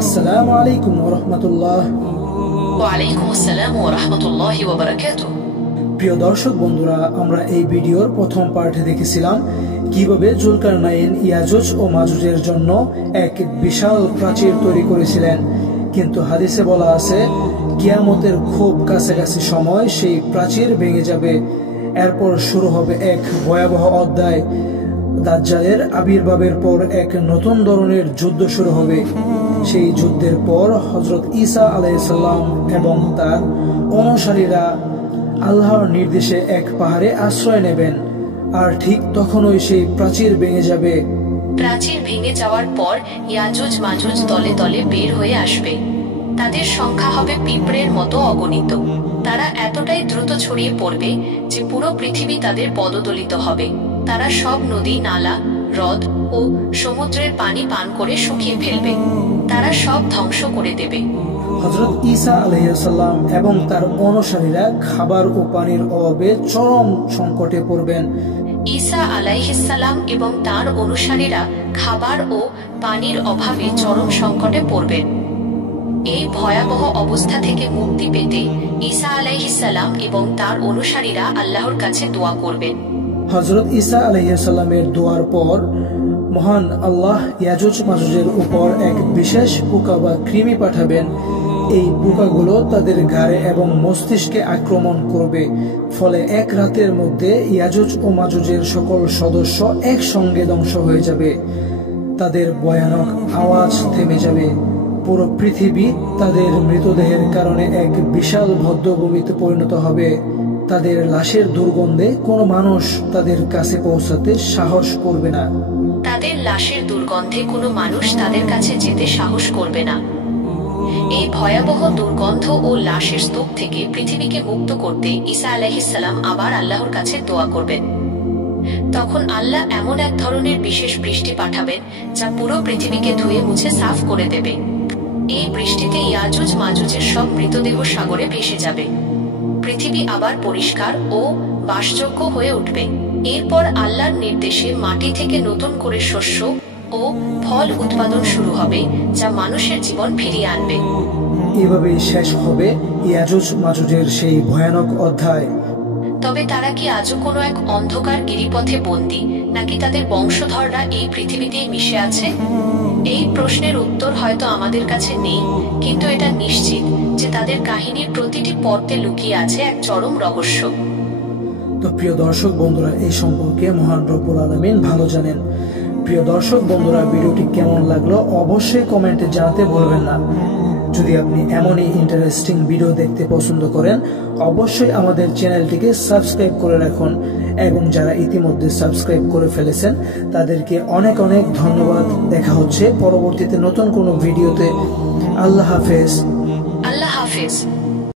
আসসালামু আলাইকুম ওয়া রাহমাতুল্লাহ। ওয়া আলাইকুম আসসালাম ওয়া রাহমাতুল্লাহি ওয়া বারাকাতুহু। প্রিয় দর্শক বন্ধুরা, আমরা এই ভিডিওর প্রথম পার্টে দেখেছিলাম কিভাবে জুলকারনাইন ইয়াজুজ ও মাজুজের জন্য এক বিশাল প্রাচীর তৈরি করেছিলেন, কিন্তু হাদিসে বলা আছে কিয়ামতের খুব কাছাকাছি সময় সেই প্রাচীর ভেঙে যাবে। এরপর শুরু হবে এক ভয়াবহ অধ্যায়। দাজ্জালের আবির্ভাবের পর এক নতুন ধরনের যুদ্ধ শুরু হবে। সেই যুদ্ধের পর হযরত ঈসা আলাইহিস সালাম এবং তার অনুসারীরা আল্লাহর নির্দেশে এক পাহাড়ে আশ্রয় নেবেন, আর ঠিক তখনই সেই প্রাচীর ভেঙে যাবে। প্রাচীর ভেঙে যাওয়ার পর ইয়াজুজ মাজুজ দলে দলে বের হয়ে আসবে। তাদের সংখ্যা হবে পিঁপড়ের মতো অগণিত। তারা এতটাই দ্রুত ছড়িয়ে পড়বে যে পুরো পৃথিবী তাদের পদদলিত হবে। তারা সব নদী, নালা, হ্রদ ও সমুদ্রের পানি পান করে শুকিয়ে ফেলবে। তারা সব ধ্বংস করে দেবে। হযরত ঈসা আলাইহিস সালাম এবং তার অনুসারীরা খাবার ও পানির অভাবে চরম সংকটে পড়বেন। ঈসা আলাইহিস সালাম এবং তার অনুসারীরা খাবার ও পানির অভাবে চরম সংকটে পড়বেন। এই ভয়াবহ অবস্থা থেকে মুক্তি পেতে ঈসা আলাইহিস সালাম এবং তার অনুসারীরা আল্লাহর কাছে দোয়া করবেন। হযরত ঈসা আলাইহিস সালামের দোয়ার পর মহান আল্লাহ ইয়াজুজ মাজুজের উপর এক বিশেষ পোকা বা কৃমি পাঠাবেন। এই পোকাগুলো তাদের ঘাড়ে এবং মস্তিষ্কে আক্রমণ করবে, ফলে এক রাতের মধ্যে ইয়াজুজ ও মাজুজের সকল সদস্য একসঙ্গে ধ্বংস হয়ে যাবে। তাদের ভয়ানক আওয়াজ থেমে যাবে। পুরো পৃথিবী তাদের মৃতদেহের কারণে এক বিশাল বধ্যভূমিতে পরিণত হবে। তাদের লাশের দুর্গন্ধে কোনো মানুষ তাদের কাছে পৌঁছাতে সাহস করবে না। তাদের লাশের দুর্গন্ধে কোনো মানুষ তাদের কাছে যেতে সাহস করবে না। এই ভয়াবহ দুর্গন্ধ ও লাশের স্তূপ থেকে পৃথিবীকে মুক্ত করতে ঈসা আলাইহিস সালাম আবার আল্লাহর কাছে দোয়া করবেন। তখন আল্লাহ এমন এক ধরনের বিশেষ বৃষ্টি পাঠাবেন যা পুরো পৃথিবীকে ধুয়ে মুছে সাফ করে দেবে। এই বৃষ্টিতে ইয়াজুজ মাজুজের সব মৃতদেহ সাগরে ভেসে যাবে। পৃথিবী আবার পরিষ্কার ও বাসযোগ্য হয়ে উঠবে। এরপর আল্লাহর নির্দেশে মাটি থেকে নতুন করে শস্য ও ফল উৎপাদন শুরু হবে, যা মানুষের জীবন ফিরিয়ে আনবে। এভাবেই শেষ হবে ইয়াজুজ মাজুজের সেই ভয়ানক অধ্যায়। তবে তারা কি আজও কোনো এক অন্ধকার গিরিপথে বন্দী, নাকি তাদের বংশধররা এই পৃথিবীতেই মিশে আছে? এই প্রশ্নের উত্তর হয়তো আমাদের কাছে নেই, কিন্তু এটা নিশ্চিত যে তাদের কাহিনীর প্রতিটি পর্তে লুকিয়ে আছে এক চরম রহস্য। তো প্রিয় দর্শক বন্ধুরা, এই সম্পর্কে মহান রব্বুল আলামিন ভালো জানেন। প্রিয় দর্শক বন্ধুরা, ভিডিওটি কেমন লাগলো অবশ্যই কমেন্টে জানাতে ভুলবেন না। যদি আপনি এমনই ইন্টারেস্টিং ভিডিও দেখতে পছন্দ করেন, অবশ্যই আমাদের চ্যানেলটিকে সাবস্ক্রাইব করে রাখুন, এবং যারা ইতিমধ্যে সাবস্ক্রাইব করে ফেলেছেন তাদেরকে অনেক অনেক ধন্যবাদ। দেখা হচ্ছে পরবর্তীতে নতুন কোনো ভিডিওতে। আল্লাহ হাফেজ। আল্লাহ হাফেজ।